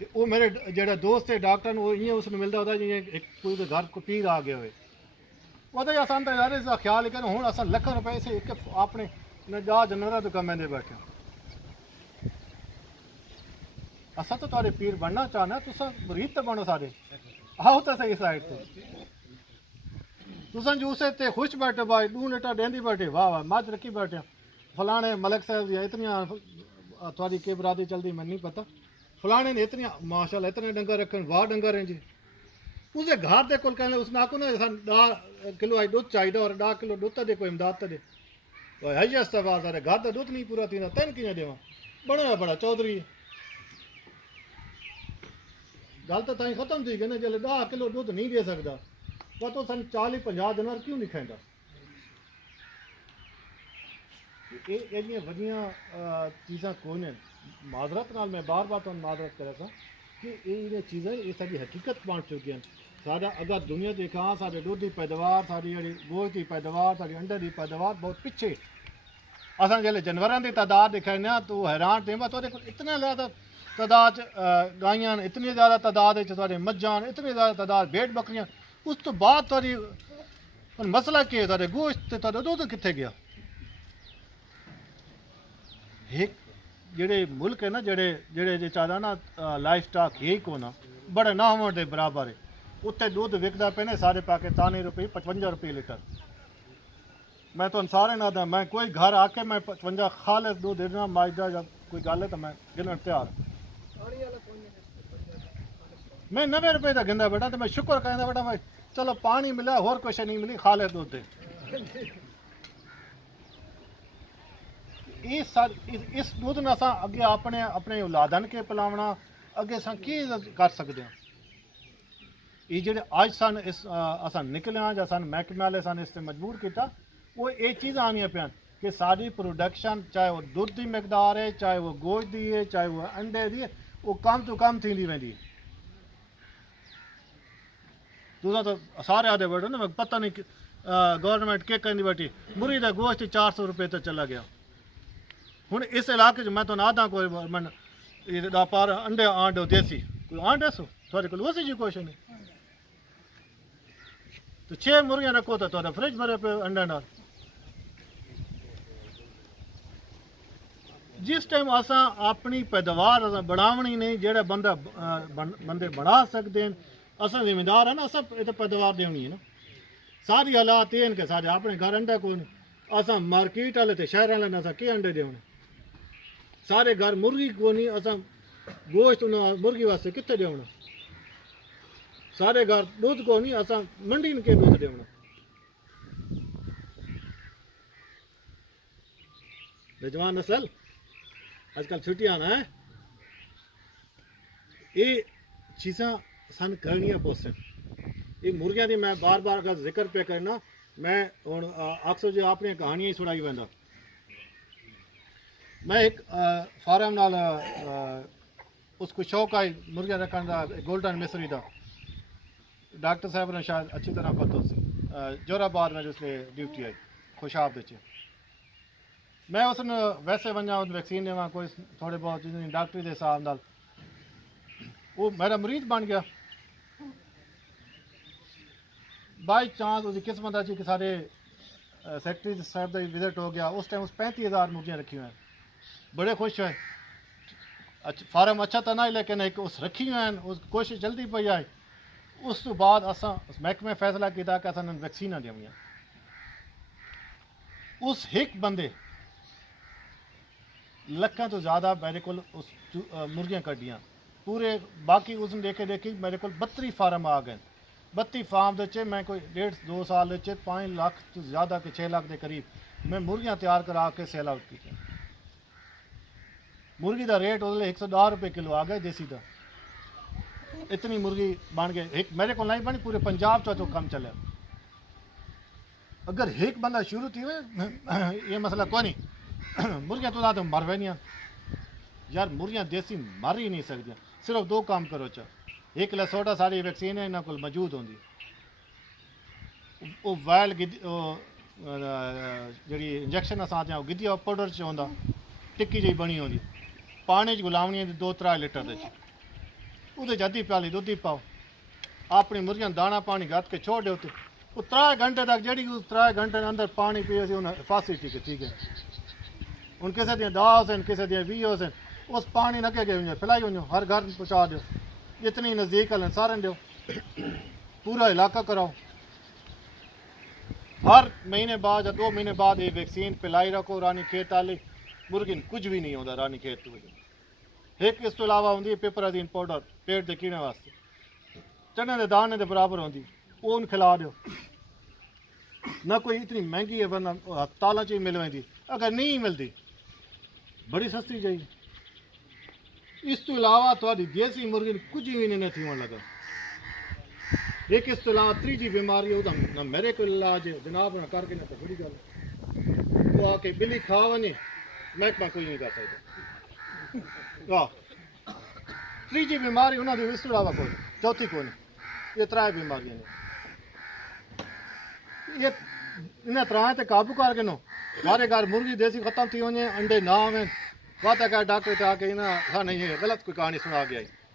तो वो मेरे जो दोस्त है डॉक्टर वो इं उसमें मिलता होता जिं एक कोई घर को पीर आ गया हो वो तो असा तो यार इसका ख्याल है हूँ अस लखों रुपए से एक अपने जा जानवर तो कमेंदे बैठे असा तो थोड़े पीर बनना चाहना तुस रीत तो बनो सारे आओ तो सही साइड तो तुस उसे ते खुश बैठे भाई डू नेटा देंदी बैठे वाह वाह मज रखी बैठे फलाने मलक साहब दियां इतनियां थोड़ी के बरादरी चलती मैं नहीं पता फलाने ने इतनी माशाल्लाह इतने डंगर रखन वाह डंगर हैं जी उसके घर दे कोल कहने उसने आखो ना सन 10 किलो आई दूध चाहिए और 10 किलो दूध दे कोई इमदाद तो दे है जी अस्तफा सारे घर का दूध नहीं पूरा थी तेन किए देव बनो बड़ा चौधरी गल तो ताई खत्म थी गई ना जल्द 10 किलो दूध नहीं दे सकता पर तो सन 40-50 जानवर क्यों नहीं खाइंदा ये वजिया चीज़ा कौन है माजरत नाल मैं बार बार तुम माजरत करा कि ये चीज़ें ये सारी हकीकत बन चुकी हैं साडा अगर दुनिया देखा साढ़े दुध की पैदावार साड़ी जी गोश्त की पैदावार साड़ी अंडे की पैदावार बहुत पिछे असा जल्द जानवरों की तादाद दिखाने तो हैरान थे तो इतने ज़्यादा तादाद गाइयां इतनी ज़्यादा तादाद मज्जां इतनी ज़्यादा तादाद भेड़ बकरियां उस तो बाद थोड़ी मसला के गोश्त दुध कितने गया एक जेड़े मुल्क है ना जेड़े जेड़े चाहता ना लाइफ स्टॉक है ही कोना बड़े ना होने के बराबर है उत्ते दूध विकता पे ने सारे पाकिस्तानी रुपये 55 रुपये लीटर मैं तो सारे ना दा मैं कोई घर आके मैं 55 खालिस दूध देना माजदा या कोई गल है तो मैं गिनन तैयार मैं 90 रुपये का गिनता बेटा तो मैं शुक्र कहना बेटा मैं चलो पानी मिला होर कुछ नहीं मिली खालिस दूध दे इस दूध ने असा अगे अपने अपने औलादन के पिलावना अगे अस की कर सकते हैं ये जो अज सन इस असा निकले या सन महकमे वाले सन इस मजबूर किया वो ये चीज़ आनिया पैन कि सारी प्रोडक्शन चाहे वो दुध की मकदार है चाहे वो गोश्त की है चाहे वो अंडे की है वो कम तो कम थी वेंदी तुसा तो सारे आदे बैठो ना पता नहीं गवर्नमेंट के कहती बैठी मुर्गी का गोश्त 400 रुपये तो चला गया हूँ इस इलाके मैं तो आदा कोई मन पार अंडे आंडो देसी कोई आंड दसो थोड़े को उसी जी क्वेश्चन है तो 6 मुर्गियां रखो तो थोड़ा फ्रिज भरे पे अंडे नाल जिस टाइम असा अपनी पैदावार बढ़ावनी नहीं जेड़ा बंदा बंदे बढ़ा सकते हैं असा जिम्मेदार है ना असा ये पैदावार देनी है ना सारी हालात ये कि सारे अपने घर अंडा को असा मार्केट वाले तो शहर वाले असा के अंडे देने सारे घर मुर्गी को नहीं असा गोश्त मुर्गी वास्ते कितने देना सारे घर दूध को नहीं असा मंडी के दूध देना जवान नस्ल आजकल छुट्टियां ना है ये चीज़ा सन करनिया पोसन ये मुर्गियां की मैं बार बार अगर जिक्र पे करना मैं हूँ अक्सर जो अपनी कहानियां ही सुनाई वह मैं एक फार्म नाल उसको शौक आई मुर्गियां रखने का गोल्डन मिसरी का डॉक्टर साहब ने शायद अच्छी तरह पता सी जोराबाद में जिसले ड्यूटी आई खुशाब मैं उस वैसे वजा वैक्सीन देव कोई थोड़े बहुत डॉक्टरी के हिसाब नाल वो मेरा मरीज बन गया बाई चांस उसकी किस्मत अच्छी कि सारे सैकटरी साहब का विजिट हो गया उस टाइम उस 35,000 मुर्गियां रखी हुई हैं बड़े खुश है अच्छा फार्म अच्छा तो ना लेकिन एक उस रखी हुई हैं उस कोशिश जल्दी पई आई उस तो बाद असा महकमे फैसला किया कि असा वैक्सीन देनियां उस एक बंदे लखों तो ज़्यादा मेरे को उस मुर्गियां कड्डियां पूरे बाकी उसने देखे देखी मेरे को 32 फार्म आ गए 32 फार्म के मैं कोई 1.5-2 साल 5 लाख तो ज़्यादा के 6 लाख के करीब मैं मुर्गियां तैयार करा के सेल आउट की मुर्गी का रेट उसले 110 रुपये किलो आ गए देसी का इतनी मुर्गी बन गए एक मेरे को नहीं बनी पूरे पंजाब तो कम चले अगर एक बंदा शुरू थी ये मसला कोई नहीं मुर्गियां तो मर वनिया यार मुर्गियां देसी मर ही नहीं सकती सिर्फ 2 काम करो एक लसोटा सारी वैक्सीन है इन्हों को मौजूद होंगी वो वायल जी इंजैक्शन अस आते हैं गिद्धिया पाउडर च होंदा टिक्की जी बनी होंगी पानी च गुलावनी 2-3 लीटर ਉਹਦੇ ਜੱਦੀ ਪਿਆਲੀ ਦੁੱਧੀ ਪਾਓ ਆਪਣੀ ਮੁਰਗੀਆਂ ਨੂੰ ਦਾਣਾ ਪਾਣੀ ਗੱਤ ਕੇ ਛੋੜ ਦਿਓ ਤੇ ਉਹ 3 ਘੰਟੇ ਤੱਕ ਜਿਹੜੀ ਉਸ 3 ਘੰਟੇ ਦੇ ਅੰਦਰ ਪਾਣੀ ਪੀਏ ਸੀ ਉਹਨਾਂ ਫਾਸੀ ਠੀਕ ਹੈ ਹੁਣ ਕਿਸੇ ਦੀਆਂ 10 ਹਨ ਕਿਸੇ ਦੀਆਂ 20 ਹਨ उस पानी न के गए पिलाई वञो हर घर में पहुँचा दो जितनी नज़दीक हलन सारन दो पूरा इलाका कराओ हर महीने बाद या 2 महीने बाद ये वैक्सीन पिलाई रखो रानी खेत आली मुर्गी कुछ भी नहीं होता रानी खेत तो एक इस तो इलावा होंगी पेपराजीन पाउडर पेट के कीड़े वास्ते चने के दाने के बराबर होंगी वो खिला दो ना कोई इतनी महंगी है वरना हस्पतालों च मिल वेंदी अगर नहीं मिलती बड़ी सस्ती चाहिए इस तो इलावा थोड़ी देसी मुर्गी कुछ भी नहीं थी लगा एक इस तो इलावा तीजी बीमारी है ना मेरे को इलाज है जनाब ना करके ना तो बड़ी गल वो आके बिल्ली खा वने महकमा कोई नहीं कर सकता तीजी बीमारी उन्होंने इस तो इलावा कोई चौथी को नहीं ये 3 बीमारियां ने ये इन्हें 3 ते काबू करके नो घरे घर मुर्गी देसी खत्म थी वने अंडे ना आवे वादा कर डॉक्टर आके ना हाँ नहीं है गलत कोई कहानी सुना गया है